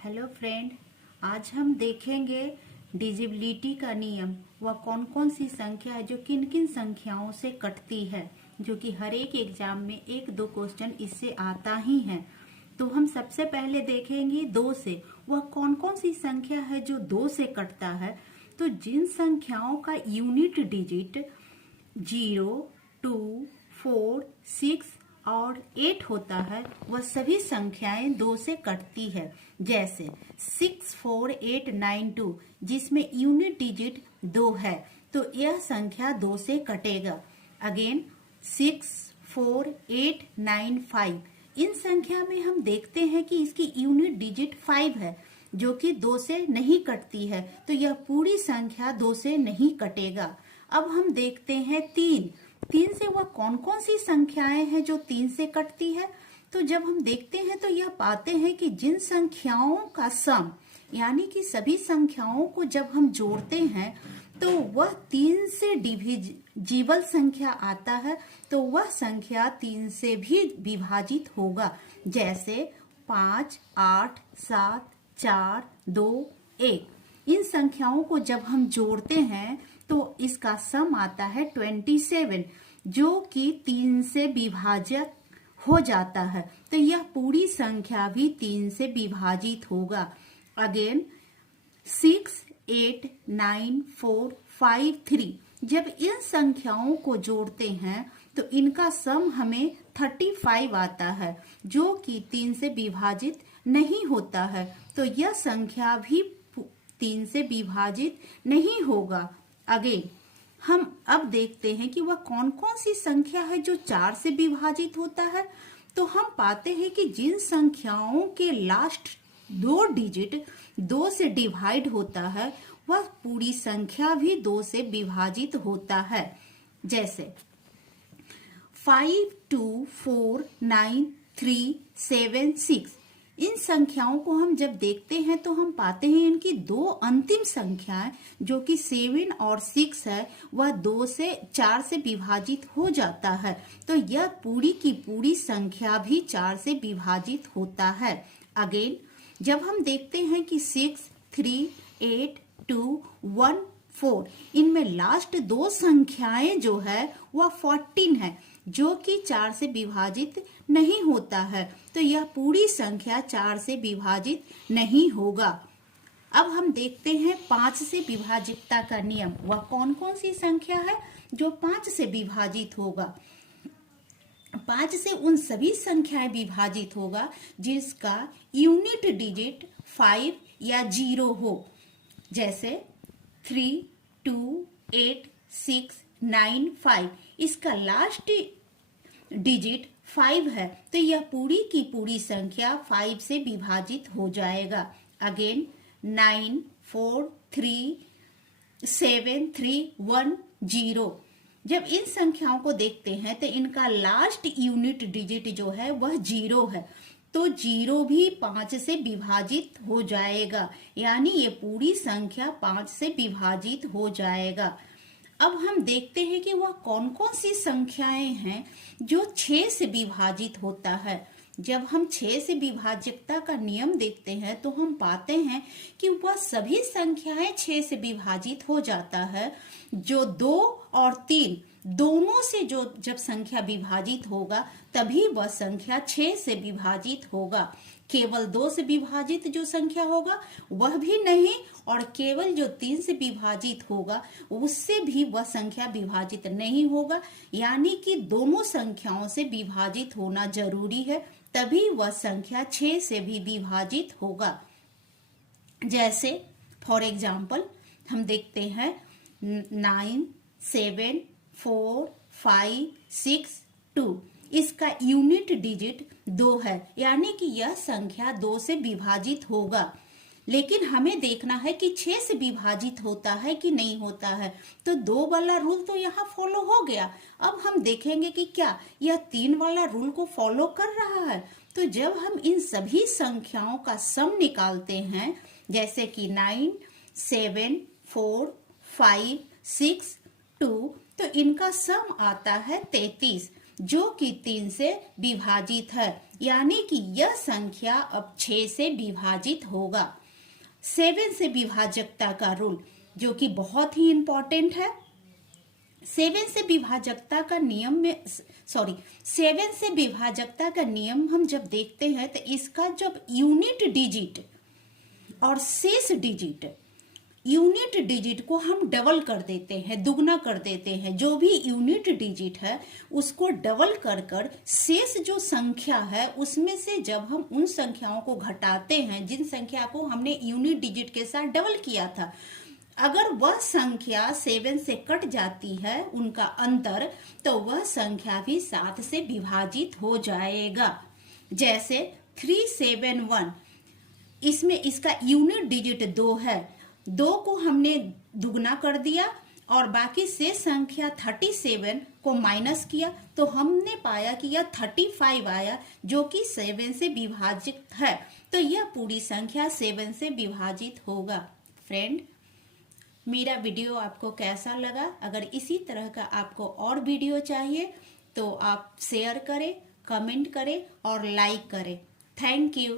Hello friend, आज हम देखेंगे डिजिबिलिटी का नियम। वह कौन कौन सी संख्या है जो किन किन संख्याओं से कटती है, जो कि हर एक एग्जाम में एक दो क्वेश्चन इससे आता ही है। तो हम सबसे पहले देखेंगे दो से। वह कौन कौन सी संख्या है जो दो से कटता है। तो जिन संख्याओं का यूनिट डिजिट 0, 2, 4, 6 और 8 होता है, वह सभी संख्याएं दो से कटती है। जैसे 64892 जिसमें यूनिट डिजिट 2 है, तो यह संख्या दो से कटेगा। अगेन 64895, इन संख्या में हम देखते हैं कि इसकी यूनिट डिजिट 5 है, जो कि दो से नहीं कटती है, तो यह पूरी संख्या दो से नहीं कटेगा। अब हम देखते हैं तीन से वह कौन कौन सी संख्याएं हैं जो 3 से कटती है। तो जब हम देखते हैं तो यह पाते हैं कि जिन संख्याओं का सम, यानी कि सभी संख्याओं को जब हम जोड़ते हैं तो वह 3 से डिविजिबल संख्या आता है, तो वह संख्या 3 से भी विभाजित होगा। जैसे 5, 8, 7, 4, 2, 1। इन संख्याओं को जब हम जोड़ते हैं तो इसका सम आता है 27, जो कि 3 से विभाजक हो जाता है, तो यह पूरी संख्या भी 3 से विभाजित होगा। अगेन 6, 8, 9, 4, 5, 3, जब इन संख्याओं को जोड़ते हैं तो इनका सम हमें 35 आता है, जो कि 3 से विभाजित नहीं होता है, तो यह संख्या भी 3 से विभाजित नहीं होगा। अगेन हम अब देखते हैं कि वह कौन कौन सी संख्या है जो 4 से विभाजित होता है। तो हम पाते हैं कि जिन संख्याओं के लास्ट 2 डिजिट 2 से डिवाइड होता है, वह पूरी संख्या भी 2 से विभाजित होता है। जैसे 5, 2, 4, 9, 3, 7, 6, इन संख्याओं को हम जब देखते हैं तो हम पाते हैं इनकी दो अंतिम संख्याएं, जो कि 7 और 6 है, वह 4 से विभाजित हो जाता है, तो यह पूरी की पूरी संख्या भी 4 से विभाजित होता है। अगेन जब हम देखते हैं कि 6, 3, 8, 2, 1, 4, इनमें लास्ट 2 संख्याएं जो है वह 14 है, जो कि 4 से विभाजित नहीं होता है, तो यह पूरी संख्या 4 से विभाजित नहीं होगा। अब हम देखते हैं 5 से विभाजितता का नियम। वह कौन कौन सी संख्या है जो 5 से विभाजित होगा। 5 से उन सभी संख्याएं विभाजित होगा जिसका यूनिट डिजिट 5 या 0 हो। जैसे 3, 2, 8, 6, 9, 5, इसका लास्ट डिजिट 5 है, तो यह पूरी की पूरी संख्या 5 से विभाजित हो जाएगा। अगेन 9, 4, 3, 7, 3, 1, 0, जब इन संख्याओं को देखते हैं तो इनका लास्ट यूनिट डिजिट जो है वह 0 है, तो 0 भी 5 से विभाजित हो जाएगा, यानी ये पूरी संख्या 5 से विभाजित हो जाएगा। अब हम देखते हैं कि वह कौन कौन सी संख्याएं हैं जो 6 से विभाजित होता है। जब हम 6 से विभाज्यता का नियम देखते हैं तो हम पाते हैं कि वह सभी संख्याएं 6 से विभाजित हो जाता है, जो 2 और 3 दोनों से जो जब संख्या विभाजित होगा तभी वह संख्या 6 से विभाजित होगा। केवल 2 से विभाजित जो संख्या होगा वह भी नहीं, और केवल जो 3 से विभाजित होगा उससे भी वह संख्या विभाजित नहीं होगा, यानी कि दोनों संख्याओं से विभाजित होना जरूरी है, तभी वह संख्या 6 से भी विभाजित होगा। जैसे फॉर एग्जाम्पल हम देखते हैं 9, 7, 4, 5, 6, 2, इसका यूनिट डिजिट 2 है, यानी कि यह संख्या 2 से विभाजित होगा। लेकिन हमें देखना है कि 6 से विभाजित होता है कि नहीं होता है, तो 2 वाला रूल तो यहाँ फॉलो हो गया। अब हम देखेंगे कि क्या यह 3 वाला रूल को फॉलो कर रहा है। तो जब हम इन सभी संख्याओं का सम निकालते हैं, जैसे कि 9, 7, 4, 5, 6, 2, तो इनका सम आता है 33, जो कि 3 से विभाजित है, यानी कि यह संख्या अब 6 से विभाजित होगा। 7 से विभाजकता का रूल जो कि बहुत ही इंपॉर्टेंट है। 7 से विभाजकता का नियम हम जब देखते हैं तो इसका जब यूनिट डिजिट और शेष डिजिट, यूनिट डिजिट को हम डबल कर देते हैं, दुगना कर देते हैं। जो भी यूनिट डिजिट है उसको डबल कर कर शेष जो संख्या है उसमें से जब हम उन संख्याओं को घटाते हैं जिन संख्या को हमने यूनिट डिजिट के साथ डबल किया था, अगर वह संख्या 7 से कट जाती है उनका अंतर, तो वह संख्या भी 7 से विभाजित हो जाएगा। जैसे 371, इसमें इसका यूनिट डिजिट 2 है, 2 को हमने दुगना कर दिया और बाकी शेष संख्या 37 को माइनस किया तो हमने पाया कि यह 35 आया, जो कि 7 से विभाजित है। तो यह पूरी संख्या 7 से विभाजित होगा। फ्रेंड, मेरा वीडियो आपको कैसा लगा? अगर इसी तरह का आपको और वीडियो चाहिए तो आप शेयर करें, कमेंट करें और लाइक करें। Thank you.